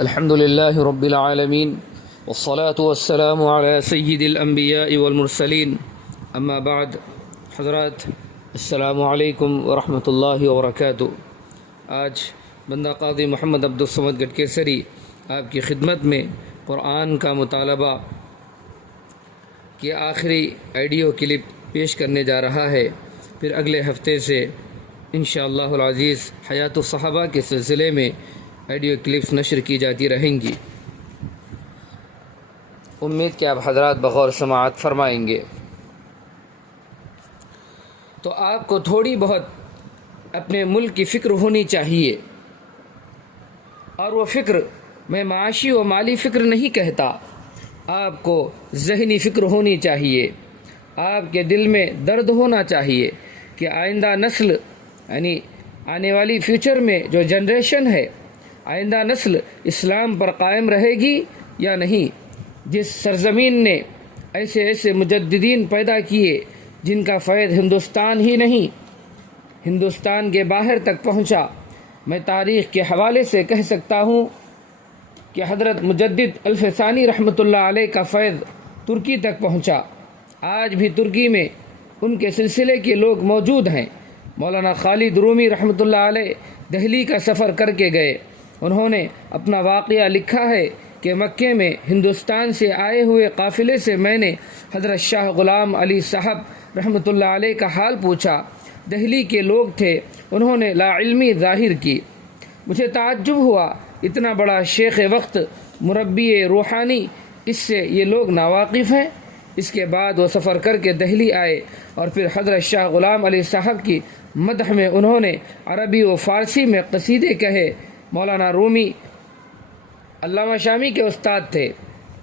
الحمد لله رب العالمين والصلاة والسلام على سيد الأنبياء والمرسلين اما بعد. حضرات السلام علیکم ورحمۃ اللہ وبرکاتہ. آج بندہ قاضی محمد عبدالصمد گڑکیسری آپ کی خدمت میں قرآن کا مطالبہ کی آخری آڈیو کلپ پیش کرنے جا رہا ہے. پھر اگلے ہفتے سے انشاءاللہ العزیز حیات الصحابہ کے سلسلے میں آڈیو کلپس نشر کی جاتی رہیں گی. امید کہ آپ حضرات بغور سماعت فرمائیں گے. تو آپ کو تھوڑی بہت اپنے ملک کی فکر ہونی چاہیے، اور وہ فکر میں معاشی و مالی فکر نہیں کہتا، آپ کو ذہنی فکر ہونی چاہیے. آپ کے دل میں درد ہونا چاہیے کہ آئندہ نسل، یعنی آنے والی فیوچر میں جو جنریشن ہے، آئندہ نسل اسلام پر قائم رہے گی یا نہیں. جس سرزمین نے ایسے ایسے مجددین پیدا کیے جن کا فیض ہندوستان ہی نہیں ہندوستان کے باہر تک پہنچا. میں تاریخ کے حوالے سے کہہ سکتا ہوں کہ حضرت مجدد الف ثانی رحمۃ اللہ علیہ کا فیض ترکی تک پہنچا. آج بھی ترکی میں ان کے سلسلے کے لوگ موجود ہیں. مولانا خالد رومی رحمۃ اللہ علیہ دہلی کا سفر کر کے گئے. انہوں نے اپنا واقعہ لکھا ہے کہ مکے میں ہندوستان سے آئے ہوئے قافلے سے میں نے حضرت شاہ غلام علی صاحب رحمۃ اللہ علیہ کا حال پوچھا. دہلی کے لوگ تھے. انہوں نے لا علمی ظاہر کی. مجھے تعجب ہوا، اتنا بڑا شیخ وقت، مربی روحانی، اس سے یہ لوگ ناواقف ہیں. اس کے بعد وہ سفر کر کے دہلی آئے اور پھر حضرت شاہ غلام علی صاحب کی مدح میں انہوں نے عربی و فارسی میں قصیدے کہے. مولانا رومی علامہ شامی کے استاد تھے،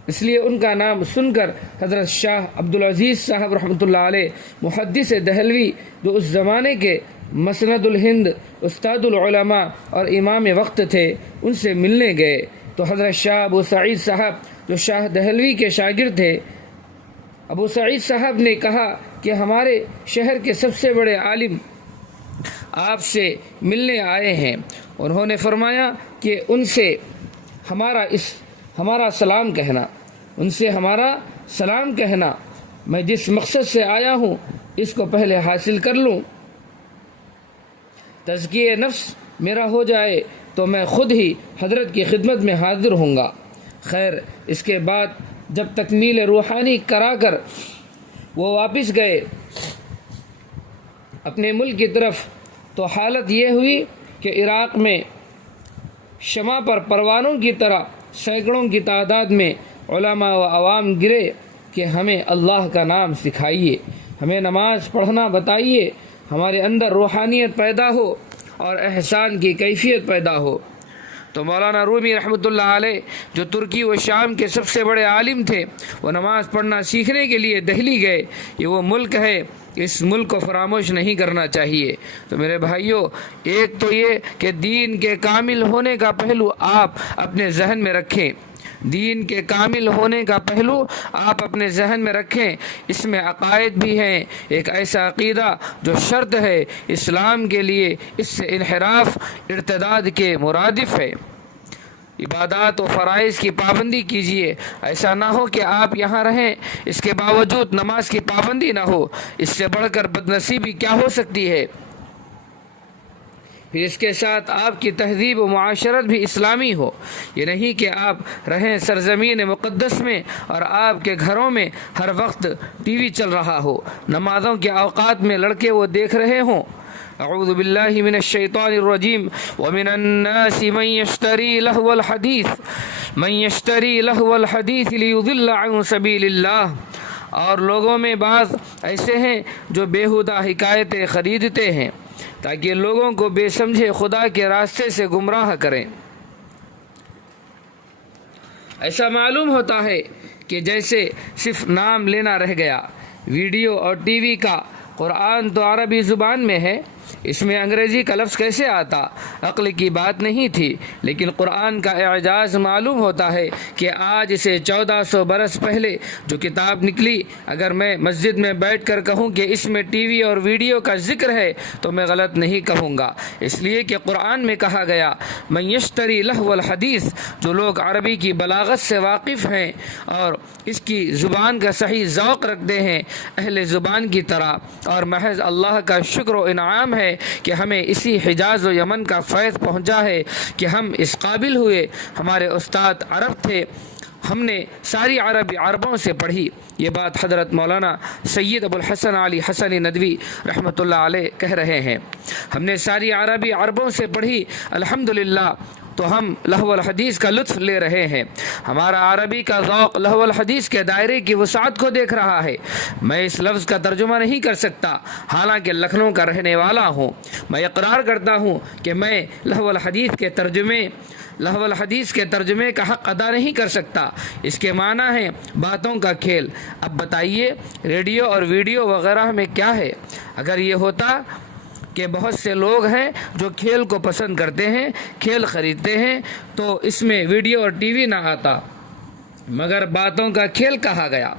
اس لیے ان کا نام سن کر حضرت شاہ عبدالعزیز صاحب رحمۃ اللہ علیہ محدث دہلوی، جو اس زمانے کے مسند الہند، استاد العلماء اور امام وقت تھے، ان سے ملنے گئے. تو حضرت شاہ ابو سعید صاحب، جو شاہ دہلوی کے شاگرد تھے، ابو سعید صاحب نے کہا کہ ہمارے شہر کے سب سے بڑے عالم آپ سے ملنے آئے ہیں. انہوں نے فرمایا کہ ان سے ہمارا سلام کہنا، ان سے ہمارا سلام کہنا. میں جس مقصد سے آیا ہوں اس کو پہلے حاصل کر لوں، تزکیہ نفس میرا ہو جائے تو میں خود ہی حضرت کی خدمت میں حاضر ہوں گا. خیر، اس کے بعد جب تکمیل روحانی کرا کر وہ واپس گئے اپنے ملک کی طرف، تو حالت یہ ہوئی کہ عراق میں شمع پر پروانوں کی طرح سینکڑوں کی تعداد میں علماء و عوام گرے کہ ہمیں اللہ کا نام سکھائیے، ہمیں نماز پڑھنا بتائیے، ہمارے اندر روحانیت پیدا ہو اور احسان کی کیفیت پیدا ہو. تو مولانا رومی رحمۃ اللہ علیہ، جو ترکی و شام کے سب سے بڑے عالم تھے، وہ نماز پڑھنا سیکھنے کے لیے دہلی گئے. یہ وہ ملک ہے، اس ملک کو فراموش نہیں کرنا چاہیے. تو میرے بھائیوں، ایک تو یہ کہ دین کے کامل ہونے کا پہلو آپ اپنے ذہن میں رکھیں. دین کے کامل ہونے کا پہلو آپ اپنے ذہن میں رکھیں. اس میں عقائد بھی ہیں. ایک ایسا عقیدہ جو شرط ہے اسلام کے لیے، اس سے انحراف ارتداد کے مرادف ہے. عبادات و فرائض کی پابندی کیجیے. ایسا نہ ہو کہ آپ یہاں رہیں، اس کے باوجود نماز کی پابندی نہ ہو. اس سے بڑھ کر بدنصیبی کیا ہو سکتی ہے؟ پھر اس کے ساتھ آپ کی تہذیب و معاشرت بھی اسلامی ہو. یہ نہیں کہ آپ رہیں سرزمین مقدس میں اور آپ کے گھروں میں ہر وقت ٹی وی چل رہا ہو، نمازوں کے اوقات میں لڑکے وہ دیکھ رہے ہوں. اعوذ باللہ من الشیطان الرجیم. ومن الناس من یشتری لہو الحدیث لیضل عن سبیل اللہ. اور لوگوں میں بعض ایسے ہیں جو بیہودہ حکایتیں خریدتے ہیں تاکہ لوگوں کو بے سمجھے خدا کے راستے سے گمراہ کریں. ایسا معلوم ہوتا ہے کہ جیسے صرف نام لینا رہ گیا. ویڈیو اور ٹی وی کا، قرآن تو عربی زبان میں ہے اس میں انگریزی کا لفظ کیسے آتا؟ عقل کی بات نہیں تھی، لیکن قرآن کا اعجاز معلوم ہوتا ہے کہ آج سے 1400 برس پہلے جو کتاب نکلی، اگر میں مسجد میں بیٹھ کر کہوں کہ اس میں ٹی وی اور ویڈیو کا ذکر ہے تو میں غلط نہیں کہوں گا، اس لیے کہ قرآن میں کہا گیا من یشتری لہو الحدیث، جو لوگ عربی کی بلاغت سے واقف ہیں اور اس کی زبان کا صحیح ذوق رکھتے ہیں اہل زبان کی طرح، اور محض اللہ کا شکر و انعام ہے کہ ہمیں اسی حجاز و یمن کا فیض پہنچا ہے کہ ہم اس قابل ہوئے۔ ہمارے استاد عرب تھے، ہم نے ساری عربوں سے پڑھی۔ یہ بات حضرت مولانا سید ابو الحسن علی حسنی ندوی رحمۃ اللہ علیہ کہہ رہے ہیں۔ ہم نے ساری عربوں سے پڑھی الحمدللہ، تو ہم لہو الحدیث کا لطف لے رہے ہیں۔ ہمارا عربی کا ذوق لہو الحدیث کے دائرے کی وسعت کو دیکھ رہا ہے۔ میں اس لفظ کا ترجمہ نہیں کر سکتا، حالانکہ لکھنؤ کا رہنے والا ہوں۔ میں اقرار کرتا ہوں کہ میں لہو الحدیث کے ترجمے کا حق ادا نہیں کر سکتا۔ اس کے معنی ہے باتوں کا کھیل۔ اب بتائیے ریڈیو اور ویڈیو وغیرہ میں کیا ہے؟ اگر یہ ہوتا کہ بہت سے لوگ ہیں جو کھیل کو پسند کرتے ہیں، کھیل خریدتے ہیں، تو اس میں ویڈیو اور ٹی وی نہ آتا، مگر باتوں کا کھیل کہا گیا۔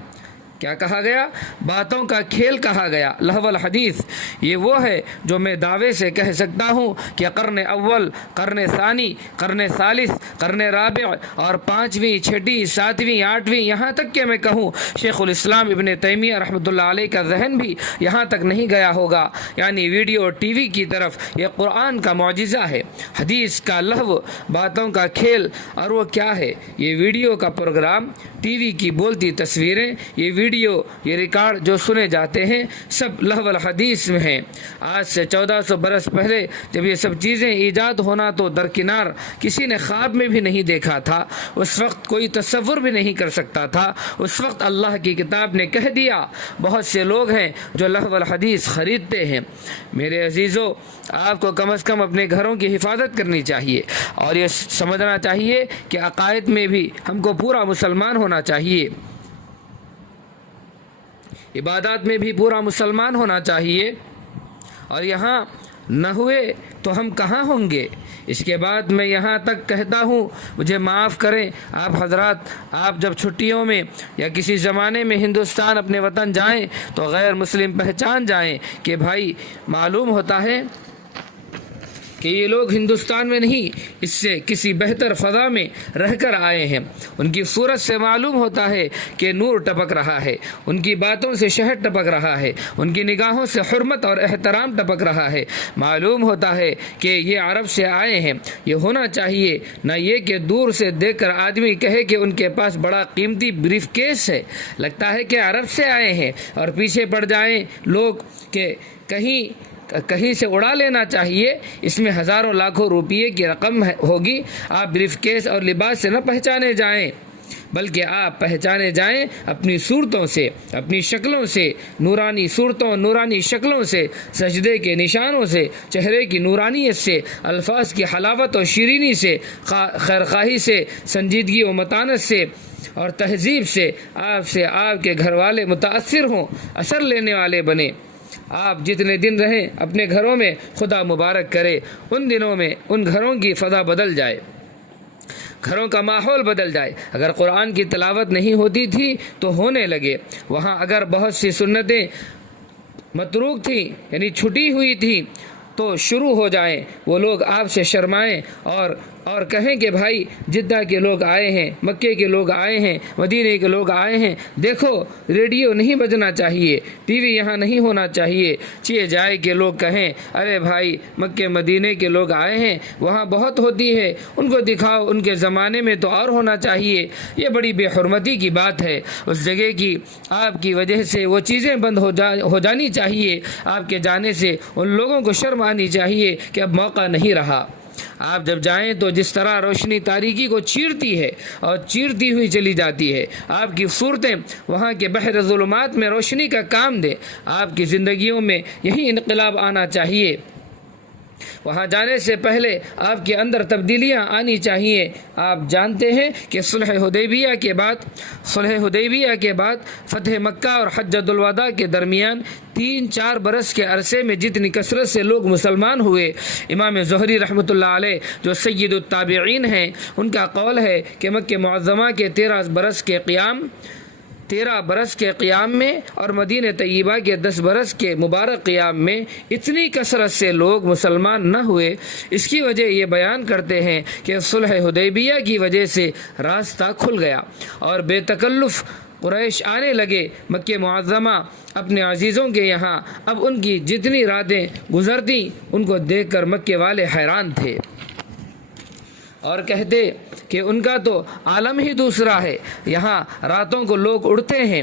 کیا کہا گیا؟ باتوں کا کھیل کہا گیا۔ لہو الحدیث یہ وہ ہے جو میں دعوے سے کہہ سکتا ہوں کہ قرن اول، قرن ثانی، قرن ثالث، قرن رابع اور 5ویں، 6، 7ویں، 8ویں، یہاں تک کہ میں کہوں شیخ الاسلام ابن تیمیہ رحمۃ اللہ علیہ کا ذہن بھی یہاں تک نہیں گیا ہوگا، یعنی ویڈیو اور ٹی وی کی طرف۔ یہ قرآن کا معجزہ ہے، حدیث کا لہو، باتوں کا کھیل۔ اور وہ کیا ہے؟ یہ ویڈیو کا پروگرام، ٹی وی کی بولتی تصویریں، یہ ویڈیو، یہ ریکارڈ جو سنے جاتے ہیں، سب لہو الحدیث میں ہیں۔ آج سے 1400 برس پہلے جب یہ سب چیزیں ایجاد ہونا تو درکنار کسی نے خواب میں بھی نہیں دیکھا تھا، اس وقت کوئی تصور بھی نہیں کر سکتا تھا۔ اس وقت اللہ کی کتاب نے کہہ دیا۔ بہت سے لوگ ہیں جو لہو الحدیث خریدتے ہیں۔ میرے عزیزو، آپ کو کم از کم اپنے گھروں کی حفاظت کرنی چاہیے، اور یہ سمجھنا چاہیے کہ عقائد میں بھی ہم کو پورا مسلمان ہونا چاہیے، عبادات میں بھی پورا مسلمان ہونا چاہیے، اور یہاں نہ ہوئے تو ہم کہاں ہوں گے؟ اس کے بعد میں یہاں تک کہتا ہوں، مجھے معاف کریں آپ حضرات، آپ جب چھٹیوں میں یا کسی زمانے میں ہندوستان اپنے وطن جائیں تو غیر مسلم پہچان جائیں کہ بھائی معلوم ہوتا ہے کہ یہ لوگ ہندوستان میں نہیں، اس سے کسی بہتر فضا میں رہ کر آئے ہیں۔ ان کی صورت سے معلوم ہوتا ہے کہ نور ٹپک رہا ہے، ان کی باتوں سے شہد ٹپک رہا ہے، ان کی نگاہوں سے حرمت اور احترام ٹپک رہا ہے۔ معلوم ہوتا ہے کہ یہ عرب سے آئے ہیں۔ یہ ہونا چاہیے، نہ یہ کہ دور سے دیکھ کر آدمی کہے کہ ان کے پاس بڑا قیمتی بریف کیس ہے، لگتا ہے کہ عرب سے آئے ہیں، اور پیچھے پڑ جائیں لوگ کہ کہیں سے اڑا لینا چاہیے، اس میں ہزاروں لاکھوں روپیے کی رقم ہوگی۔ آپ بریف کیس اور لباس سے نہ پہچانے جائیں، بلکہ آپ پہچانے جائیں اپنی صورتوں سے، اپنی شکلوں سے، نورانی صورتوں، نورانی شکلوں سے، سجدے کے نشانوں سے، چہرے کی نورانیت سے، الفاظ کی حلاوت و شیرینی سے، خیرخواہی سے، سنجیدگی و متانت سے اور تہذیب سے آپ کے گھر والے متاثر ہوں، اثر لینے والے بنے۔ آپ جتنے دن رہیں اپنے گھروں میں، خدا مبارک کرے ان دنوں میں ان گھروں کی فضا بدل جائے، گھروں کا ماحول بدل جائے۔ اگر قرآن کی تلاوت نہیں ہوتی تھی تو ہونے لگے، وہاں اگر بہت سی سنتیں متروک تھیں یعنی چھٹی ہوئی تھی تو شروع ہو جائیں۔ وہ لوگ آپ سے شرمائیں اور کہیں کہ بھائی جدہ کے لوگ آئے ہیں، مکے کے لوگ آئے ہیں، مدینے کے لوگ آئے ہیں، دیکھو ریڈیو نہیں بجنا چاہیے، ٹی وی یہاں نہیں ہونا چاہیے۔ چیے جائے کہ لوگ کہیں ارے بھائی مکے مدینے کے لوگ آئے ہیں، وہاں بہت ہوتی ہے، ان کو دکھاؤ، ان کے زمانے میں تو اور ہونا چاہیے۔ یہ بڑی بے حرمتی کی بات ہے۔ اس جگہ کی آپ کی وجہ سے وہ چیزیں بند ہو جانی چاہیے۔ آپ کے جانے سے ان لوگوں کو شرم آنی چاہیے کہ اب موقع نہیں رہا۔ آپ جب جائیں تو جس طرح روشنی تاریکی کو چیرتی ہے اور چیرتی ہوئی چلی جاتی ہے، آپ کی صورتیں وہاں کے بحر ظلمات میں روشنی کا کام دیں۔ آپ کی زندگیوں میں یہی انقلاب آنا چاہیے۔ وہاں جانے سے پہلے آپ کے اندر تبدیلیاں آنی چاہیے۔ آپ جانتے ہیں کہ صلح حدیبیہ کے بعد فتح مکہ اور حجۃ الوداع کے درمیان 3-4 برس کے عرصے میں جتنی کثرت سے لوگ مسلمان ہوئے، امام زہری رحمۃ اللہ علیہ جو سید التابعین ہیں، ان کا قول ہے کہ مکہ معظمہ کے 13 برس کے قیام میں اور مدینہ طیبہ کے 10 برس کے مبارک قیام میں اتنی کثرت سے لوگ مسلمان نہ ہوئے۔ اس کی وجہ یہ بیان کرتے ہیں کہ صلح حدیبیہ کی وجہ سے راستہ کھل گیا اور بے تکلف قریش آنے لگے مکہ معظمہ اپنے عزیزوں کے یہاں۔ اب ان کی جتنی راتیں گزرتی ان کو دیکھ کر مکے والے حیران تھے اور کہتے کہ ان کا تو عالم ہی دوسرا ہے، یہاں راتوں کو لوگ اڑتے ہیں،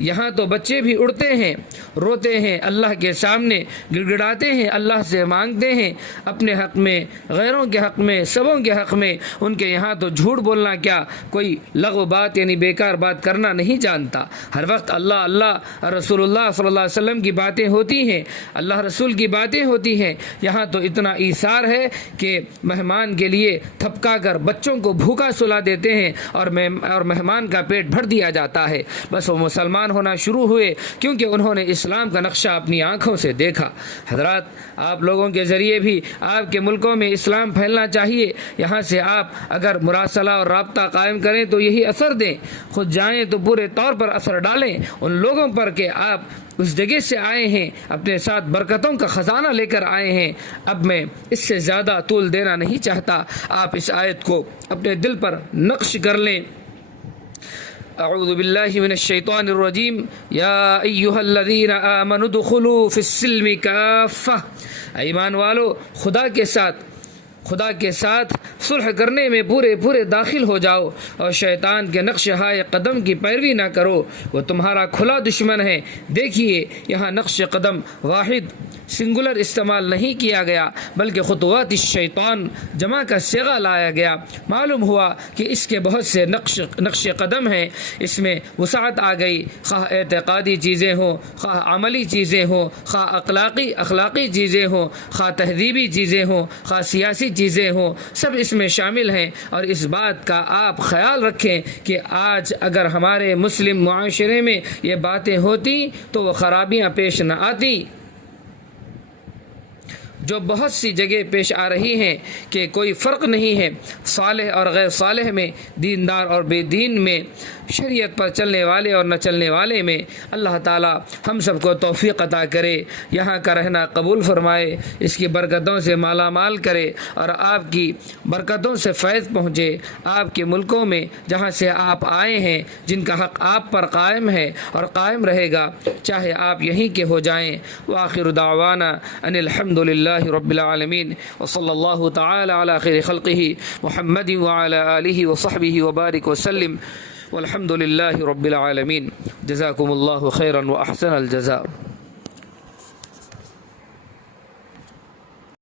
یہاں تو بچے بھی اڑتے ہیں، روتے ہیں، اللہ کے سامنے گڑ گڑاتے ہیں، اللہ سے مانگتے ہیں اپنے حق میں، غیروں کے حق میں، سبوں کے حق میں۔ ان کے یہاں تو جھوٹ بولنا کیا، کوئی لغو بات یعنی بیکار بات کرنا نہیں جانتا، ہر وقت اللہ اللہ رسول اللہ صلی اللہ علیہ وسلم کی باتیں ہوتی ہیں، اللہ رسول کی باتیں ہوتی ہیں۔ یہاں تو اتنا ایثار ہے کہ مہمان کے لیے تھپکا کر بچوں کو بھوکا سلا دیتے ہیں اور مہمان کا پیٹ بھر دیا جاتا ہے۔ بس وہ مسلمان ہونا شروع ہوئے کیونکہ انہوں نے اسلام کا نقشہ اپنی آنکھوں سے دیکھا۔ حضرات، آپ لوگوں کے ذریعے بھی آپ کے ملکوں میں اسلام پھیلنا چاہیے۔ یہاں سے آپ اگر مراسلہ اور رابطہ قائم کریں تو یہی اثر دیں، خود جائیں تو پورے طور پر اثر ڈالیں ان لوگوں پر کہ آپ اس جگہ سے آئے ہیں، اپنے ساتھ برکتوں کا خزانہ لے کر آئے ہیں۔ اب میں اس سے زیادہ طول دینا نہیں چاہتا، آپ اس آیت کو اپنے دل پر نقش کر لیں۔ اعوذ باللہ من الشیطان الرجیم، یا ایہا الذین آمنوا ادخلوا فی السلم کافہ، ایمان والو خدا کے ساتھ صلح کرنے میں پورے داخل ہو جاؤ اور شیطان کے نقش ہائے قدم کی پیروی نہ کرو، وہ تمہارا کھلا دشمن ہے۔ دیکھیے یہاں نقش قدم واحد سنگولر استعمال نہیں کیا گیا بلکہ خطوات الشیطان جمع کا صیغہ لایا گیا۔ معلوم ہوا کہ اس کے بہت سے نقش قدم ہیں، اس میں وسعت آ گئی، خواہ اعتقادی چیزیں ہوں، خواہ عملی چیزیں ہوں، خواہ اخلاقی چیزیں ہوں، خواہ تہذیبی چیزیں ہوں، خواہ سیاسی چیزیں ہوں، سب اس میں شامل ہیں۔ اور اس بات کا آپ خیال رکھیں کہ آج اگر ہمارے مسلم معاشرے میں یہ باتیں ہوتی تو وہ خرابیاں پیش نہ آتی جو بہت سی جگہ پیش آ رہی ہیں، کہ کوئی فرق نہیں ہے صالح اور غیر صالح میں، دیندار اور بے دین میں، شریعت پر چلنے والے اور نہ چلنے والے میں۔ اللہ تعالی ہم سب کو توفیق عطا کرے، یہاں کا رہنا قبول فرمائے، اس کی برکتوں سے مالا مال کرے اور آپ کی برکتوں سے فیض پہنچے آپ کے ملکوں میں جہاں سے آپ آئے ہیں، جن کا حق آپ پر قائم ہے اور قائم رہے گا، چاہے آپ یہیں کے ہو جائیں۔ وآخر دعوانا ان الحمد للہ رب العالمین، وصلی اللہ تعالی علی خیر خلقہ محمد وعلی آلہ وصحبہ وبارک وسلم، والحمد للہ رب العالمین۔ جزاکم اللہ خیرا واحسن الجزاء۔